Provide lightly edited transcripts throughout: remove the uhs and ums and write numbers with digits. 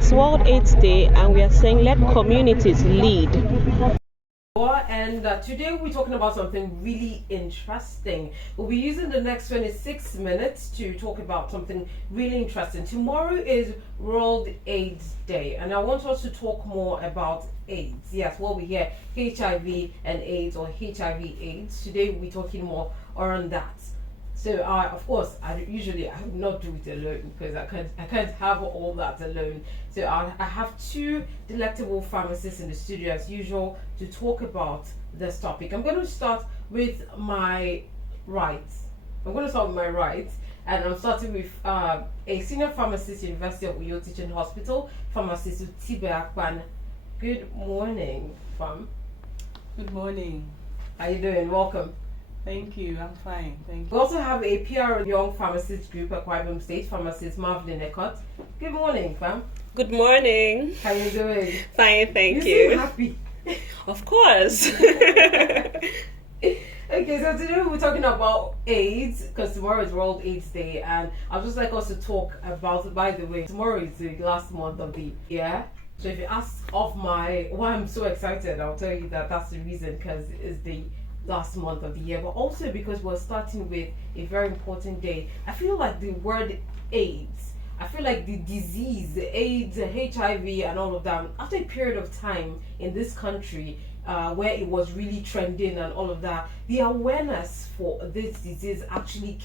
It's World AIDS Day, and we are saying let communities lead. And today we're talking about something really interesting. We'll be using the next 26 minutes to talk about something really interesting. Tomorrow is World AIDS Day, and I want us to talk more about AIDS. Yes, what we hear, HIV and AIDS or HIV/AIDS. Today we're talking more on that. So of course, I would not do it alone because I can't have all that alone. So I have two delectable pharmacists in the studio as usual to talk about this topic. I'm going to start with my right. And I'm starting with a senior pharmacist, University of Uyo Teaching Hospital, pharmacist Akwa. Good morning, fam. Good morning. How you doing? Welcome. Thank you. I'm fine. Thank you. We also have a PR Young Pharmacist Group at Akwa Ibom State, pharmacist Marvin Ecott. Good morning, fam. Good morning. How you doing? Fine, thank you. You seem happy. Of course. Okay, so today we're talking about AIDS because tomorrow is World AIDS Day, and I'd just like us to talk about. By the way, tomorrow is the last month of the year. So if you ask why I'm so excited, I'll tell you that's the reason, because it's the last month of the year, but also because we're starting with a very important day. I feel like the word AIDS, I feel like the disease, the AIDS, HIV and all of that, after a period of time in this country where it was really trending and all of that, the awareness for this disease actually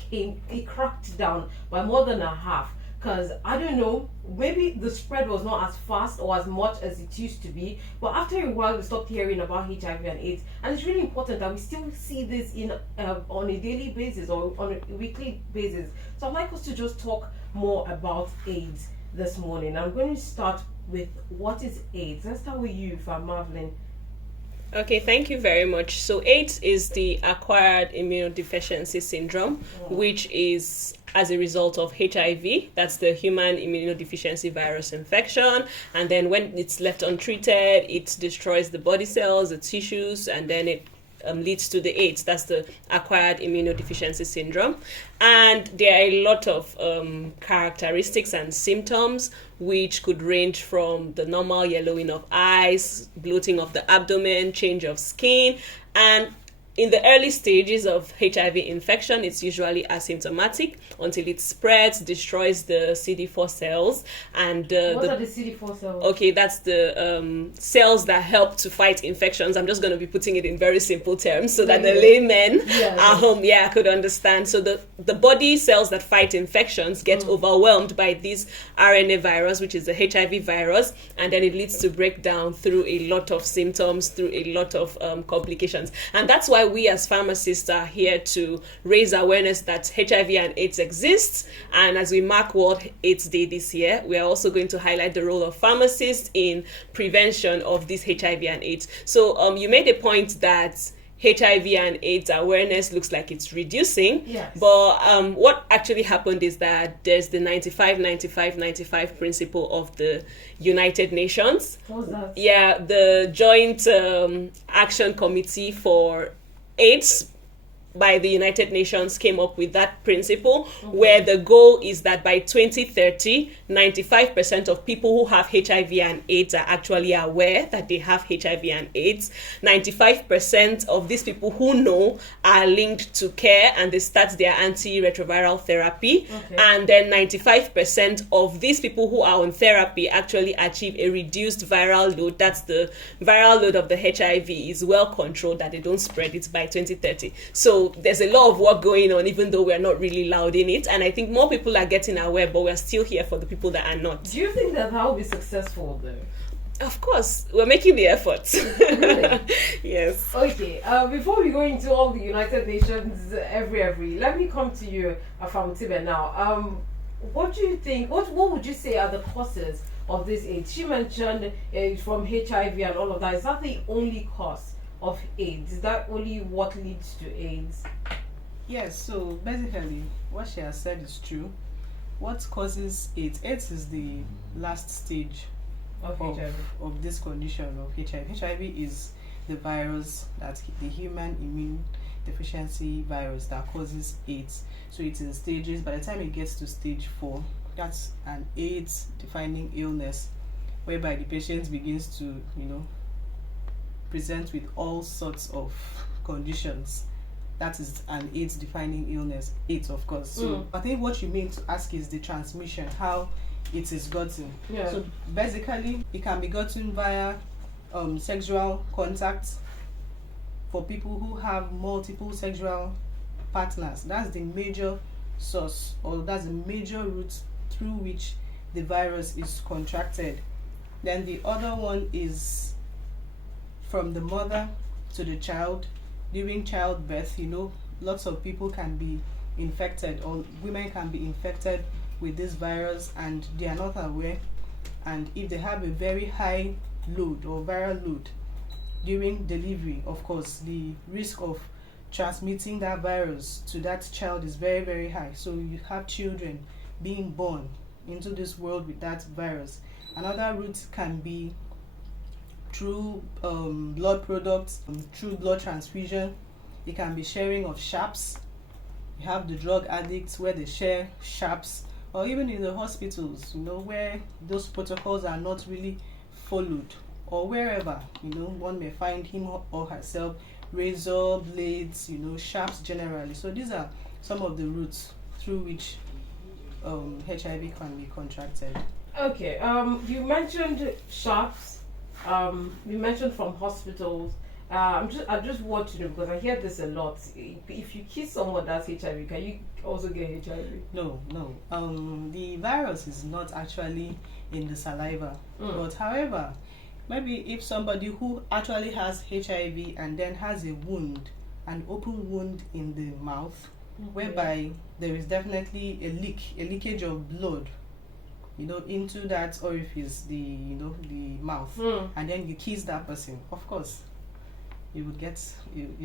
cracked down by more than a half. Because I don't know, maybe the spread was not as fast or as much as it used to be, but after a while we stopped hearing about HIV and AIDS, and it's really important that we still see this in on a daily basis or on a weekly basis. So I'd like us to just talk more about AIDS this morning. I'm going to start with what is AIDS. Let's start with you, Marvin. Okay, thank you very much. So AIDS is the acquired immunodeficiency syndrome, which is as a result of HIV. That's the human immunodeficiency virus infection. And then when it's left untreated, it destroys the body cells, the tissues, and then it leads to the AIDS. That's the acquired immunodeficiency syndrome. And there are a lot of characteristics and symptoms, which could range from the normal yellowing of eyes, bloating of the abdomen, change of skin, and in the early stages of HIV infection, it's usually asymptomatic until it spreads, destroys the CD4 cells. And what are the CD4 cells? Okay, that's the cells that help to fight infections. I'm just going to be putting it in very simple terms so that the laymen at home could understand. So the body cells that fight infections get overwhelmed by this RNA virus, which is the HIV virus, and then it leads to breakdown through a lot of symptoms, through a lot of complications. And that's why we as pharmacists are here to raise awareness that HIV and AIDS exists. And as we mark World AIDS Day this year, we are also going to highlight the role of pharmacists in prevention of this HIV and AIDS. So you made a point that HIV and AIDS awareness looks like it's reducing. Yes. But what actually happened is that there's the 95-95-95 principle of the United Nations. What's that? Yeah, the Joint Action Committee for AIDS by the United Nations came up with that principle, where the goal is that by 2030, 95% of people who have HIV and AIDS are actually aware that they have HIV and AIDS. 95% of these people who know are linked to care and they start their antiretroviral therapy. Okay. And then 95% of these people who are on therapy actually achieve a reduced viral load. That's the viral load of the HIV is well controlled, that they don't spread it by 2030. So there's a lot of work going on, even though we're not really loud in it. And I think more people are getting aware, but we're still here for the people that are not. Do you think that will be successful though? Of course, we're making the efforts. Really? Yes. Okay, before we go into all the United Nations every, let me come to you, Afamtibe now. What do you think, what would you say are the causes of this AIDS? She mentioned from HIV and all of that. Is that the only cause of AIDS? Is that only what leads to AIDS? Yes, so basically what she has said is true. What causes AIDS? AIDS is the last stage of this condition of HIV. HIV is the virus, that's the human immune deficiency virus that causes AIDS. So it's in stages. By the time it gets to stage 4, that's an AIDS defining illness. whereby the patient begins to, present with all sorts of conditions. That is an AIDS defining illness, AIDS of course. So I think what you mean to ask is the transmission, how it is gotten. Yeah. So basically it can be gotten via sexual contact for people who have multiple sexual partners. That's the major source, or that's the major route through which the virus is contracted. Then the other one is from the mother to the child during childbirth. Lots of people can be infected, or women can be infected with this virus and they are not aware. And if they have a very high load or viral load during delivery, of course the risk of transmitting that virus to that child is very, very high. So you have children being born into this world with that virus. Another route can be through blood products, through blood transfusion. It can be sharing of sharps. You have the drug addicts where they share sharps, or even in the hospitals, where those protocols are not really followed, or wherever, one may find him or herself razor blades, sharps generally. So these are some of the routes through which HIV can be contracted. Okay. You mentioned sharps. You mentioned from hospitals. I just want to know, because I hear this a lot. If you kiss someone that's HIV, can you also get HIV? No. The virus is not actually in the saliva. But however, maybe if somebody who actually has HIV and then has a wound, an open wound in the mouth, whereby there is definitely a leakage of blood, into that orifice, the mouth, and then you kiss that person, of course, you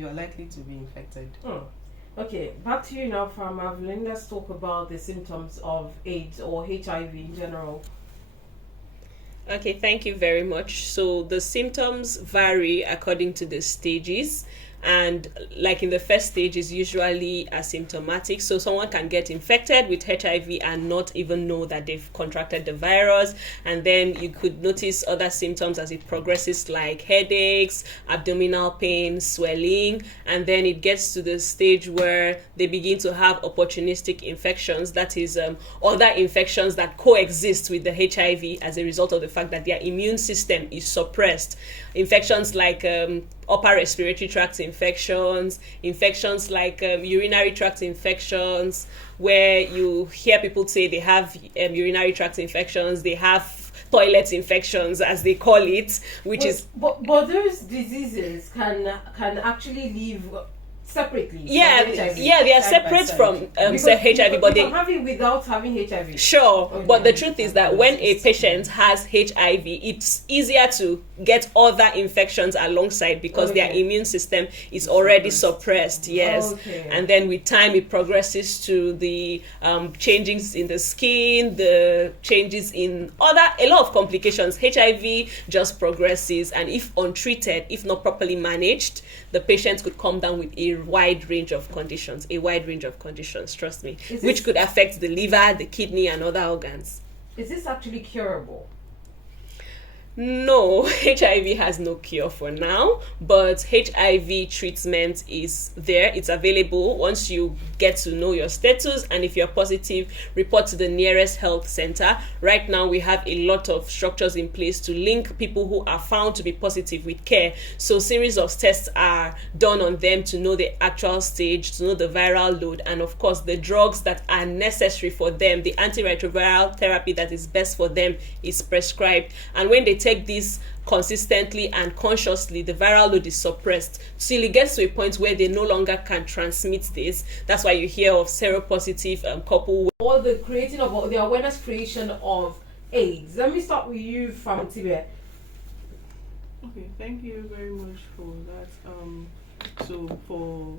are likely to be infected. Okay, back to you now, Marvelyn. Let's talk about the symptoms of AIDS or HIV in general. Okay, thank you very much. So the symptoms vary according to the stages. And like in the first stage is usually asymptomatic, so someone can get infected with HIV and not even know that they've contracted the virus. And then you could notice other symptoms as it progresses, like headaches, abdominal pain, swelling, and then it gets to the stage where they begin to have opportunistic infections, that is other infections that coexist with the HIV as a result of the fact that their immune system is suppressed. Infections like upper respiratory tract infections like urinary tract infections, where you hear people say they have urinary tract infections, they have toilet infections as they call it, but those diseases can actually live separately. They are separate from HIV, but they can have it without having HIV. Sure, okay. But the truth is that when a patient has HIV, it's easier to get other infections alongside because their immune system is already suppressed. Yes, and then with time it progresses to the changes in the skin, the changes in a lot of complications. HIV just progresses, and if untreated, if not properly managed, the patient could come down with a wide range of conditions, trust me, which could affect the liver, the kidney, and other organs. Is this actually curable? No, HIV has no cure for now, but HIV treatment is there. It's available once you get to know your status, and if you're positive, report to the nearest health center. Right now, we have a lot of structures in place to link people who are found to be positive with care. So series of tests are done on them to know the actual stage, to know the viral load, and of course, the drugs that are necessary for them, the antiretroviral therapy that is best for them is prescribed. And when they take this consistently and consciously, the viral load is suppressed till it gets to a point where they no longer can transmit this. That's why you hear of seropositive couple. All the creating of the awareness creation of AIDS. Let me start with you, Famtibe. Okay, thank you very much for that. So for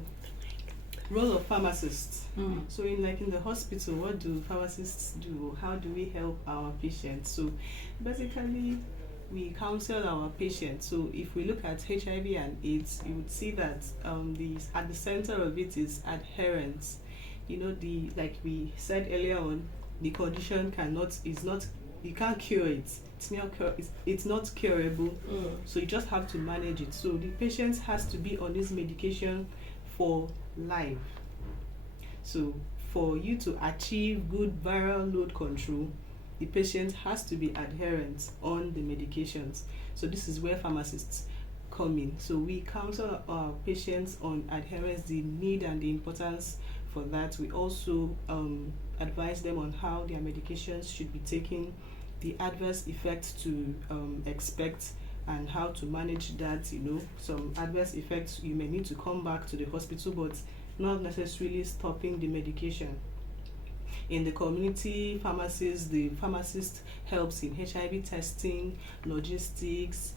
role of pharmacists. So in the hospital, what do pharmacists do? How do we help our patients? So basically, we counsel our patients. So if we look at HIV and AIDS, you would see that at the center of it is adherence. Like we said earlier on, the condition you can't cure it it's not curable. So you just have to manage it. So the patient has to be on this medication for life. So for you to achieve good viral load control, the patient has to be adherent on the medications. So this is where pharmacists come in. So we counsel our patients on adherence, the need and the importance for that. We also advise them on how their medications should be taken, the adverse effects to expect, and how to manage that. Some adverse effects, you may need to come back to the hospital, but not necessarily stopping the medication. In the community pharmacies, the pharmacist helps in HIV testing, logistics,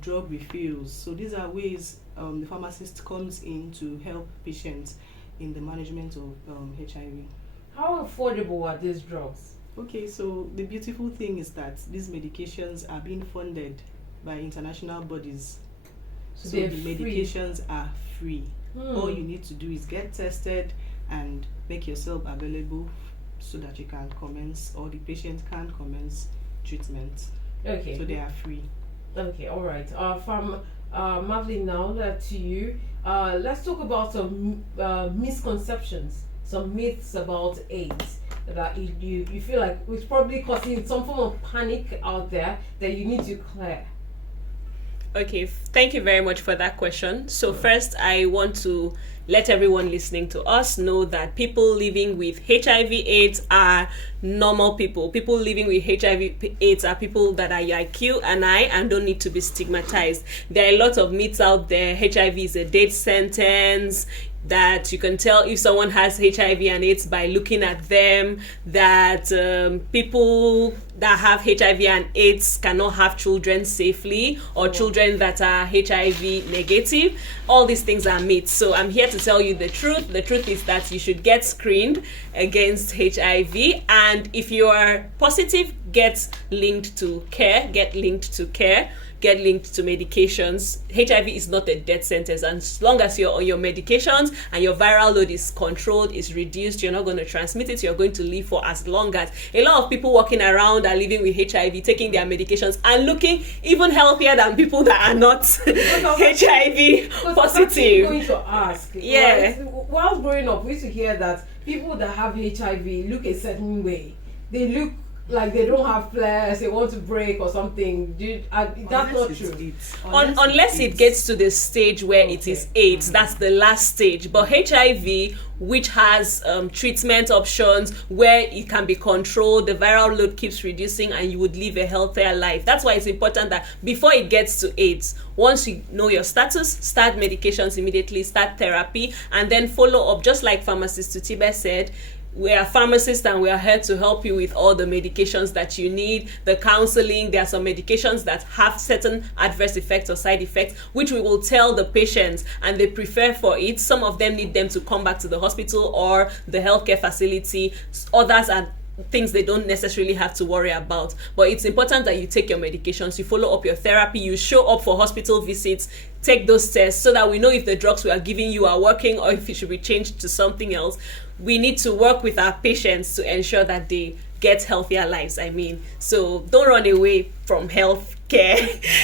drug refills. So these are ways the pharmacist comes in to help patients in the management of HIV. How affordable are these drugs? Okay, so the beautiful thing is that these medications are being funded by international bodies. So the medications are free. All you need to do is get tested and make yourself available so that you can commence, or the patient can commence treatment. Okay. So they are free. Okay, all right. From Madeline, now to you. Let's talk about some misconceptions, some myths about AIDS that you feel like it's probably causing some form of panic out there that you need to clear. Okay, thank you very much for that question. So first, I want to let everyone listening to us know that people living with HIV/AIDS are normal people. People living with HIV/AIDS are people that are like you and I and don't need to be stigmatized. There are a lot of myths out there. HIV is a death sentence, that you can tell if someone has HIV and AIDS by looking at them, that people that have HIV and AIDS cannot have children safely, or children that are HIV negative. All these things are myths. So I'm here to tell you the truth. The truth is that you should get screened against HIV, and if you are positive, get linked to care, get linked to medications. HIV is not a death sentence, and as long as you're on your medications and your viral load is controlled, is reduced, you're not going to transmit it, you're going to live for as long as. A lot of people walking around are living with HIV, taking their medications and looking even healthier than people that are not HIV positive. I'm going to ask. Yeah. Right? While growing up, we used to hear that people that have HIV look a certain way. They look like they don't have flares, they want to break or something. That's not true. Unless it gets to the stage where it is AIDS, that's the last stage. But HIV, which has treatment options where it can be controlled, the viral load keeps reducing, and you would live a healthier life. That's why it's important that before it gets to AIDS, once you know your status, start medications immediately, start therapy, and then follow up. Just like pharmacist Tutibe said, we are pharmacists and we are here to help you with all the medications that you need, the counseling. There are some medications that have certain adverse effects or side effects, which we will tell the patients and they prefer for it. Some of them need them to come back to the hospital or the healthcare facility. Others are things they don't necessarily have to worry about. But it's important that you take your medications, you follow up your therapy, you show up for hospital visits, take those tests so that we know if the drugs we are giving you are working or if it should be changed to something else. We need to work with our patients to ensure that they get healthier lives. So don't run away from health care.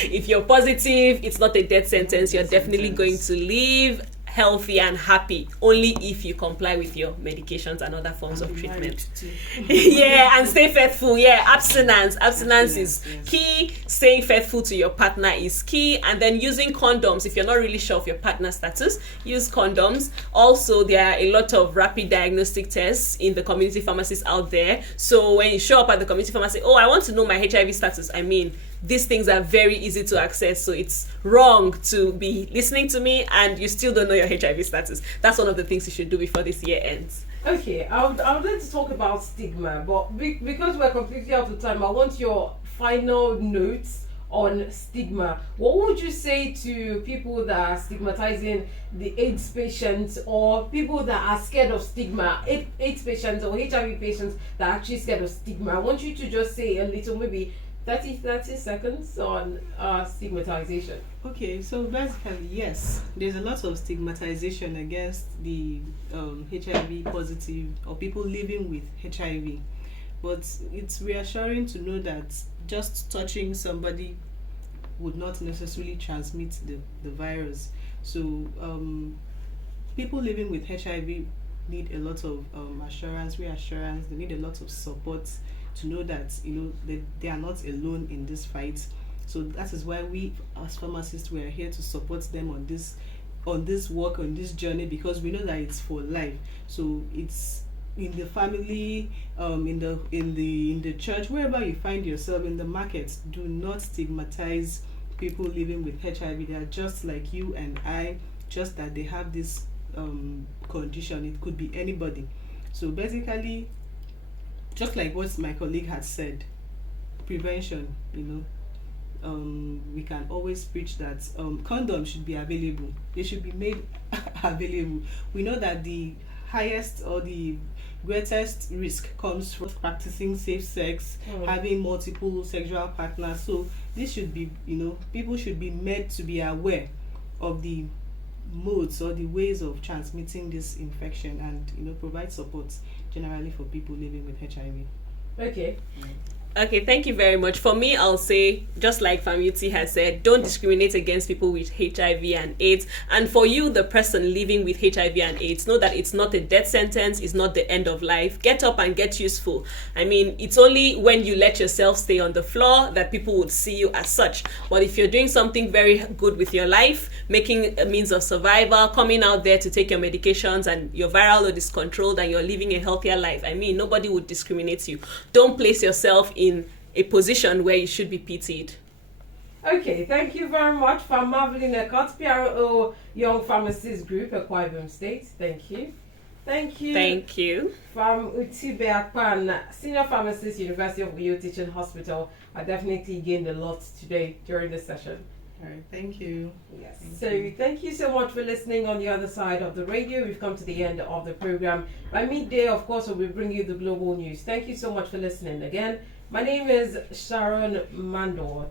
If you're positive, it's not a death sentence. You're definitely going to live healthy and happy only if you comply with your medications and other forms of treatment. Yeah, and stay faithful. Yeah, abstinence is key. Staying faithful to your partner is key, and then using condoms. If you're not really sure of your partner status, use condoms. Also, there are a lot of rapid diagnostic tests in the community pharmacies out there. So when you show up at the community pharmacy, I want to know my HIV status. These things are very easy to access, so it's wrong to be listening to me and you still don't know your HIV status. That's one of the things you should do before this year ends. Okay, I would like to talk about stigma, but because we're completely out of time, I want your final notes on stigma. What would you say to people that are stigmatizing the AIDS patients, or people that are scared of stigma, AIDS patients or HIV patients that are actually scared of stigma? I want you to just say a little, maybe 30 seconds on stigmatization. Okay, so basically, yes, there's a lot of stigmatization against the HIV positive or people living with HIV. But it's reassuring to know that just touching somebody would not necessarily transmit the virus. So people living with HIV need a lot of assurance, reassurance. They need a lot of support to know that they are not alone in this fight. So that is why we as pharmacists, we are here to support them on this work, on this journey, because we know that it's for life. So it's in the family, in the church, wherever you find yourself, in the market. Do not stigmatize people living with HIV. They are just like you and I, just that they have this condition. It could be anybody. So basically, just like what my colleague had said, prevention, we can always preach that condoms should be available. They should be made available. We know that the highest or the greatest risk comes from practicing safe sex, having multiple sexual partners. So this should be, people should be made to be aware of the modes or the ways of transmitting this infection, and provide support generally for people living with HIV. Okay. Okay, thank you very much. For me, I'll say, just like Famuti has said, don't discriminate against people with HIV and AIDS. And for you, the person living with HIV and AIDS, know that it's not a death sentence, it's not the end of life. Get up and get useful. I mean, it's only when you let yourself stay on the floor that people would see you as such. But if you're doing something very good with your life, making a means of survival, coming out there to take your medications, and your viral load is controlled and you're living a healthier life, I mean, nobody would discriminate you. Don't place yourself in a position where you should be pitied. Okay, thank you very much for Marvelyn Eckhart, PRO Young Pharmacist Group, Akwa Ibom State. Thank you. Thank you. Thank you. From Utibe Akpan, Senior Pharmacist, University of Uyo Teaching Hospital. I definitely gained a lot today during this session. All right, thank you. Yes. Thank you so much for listening on the other side of the radio. We've come to the end of the program. By midday, of course, we'll bring you the global news. Thank you so much for listening again. My name is Sharon Mandor.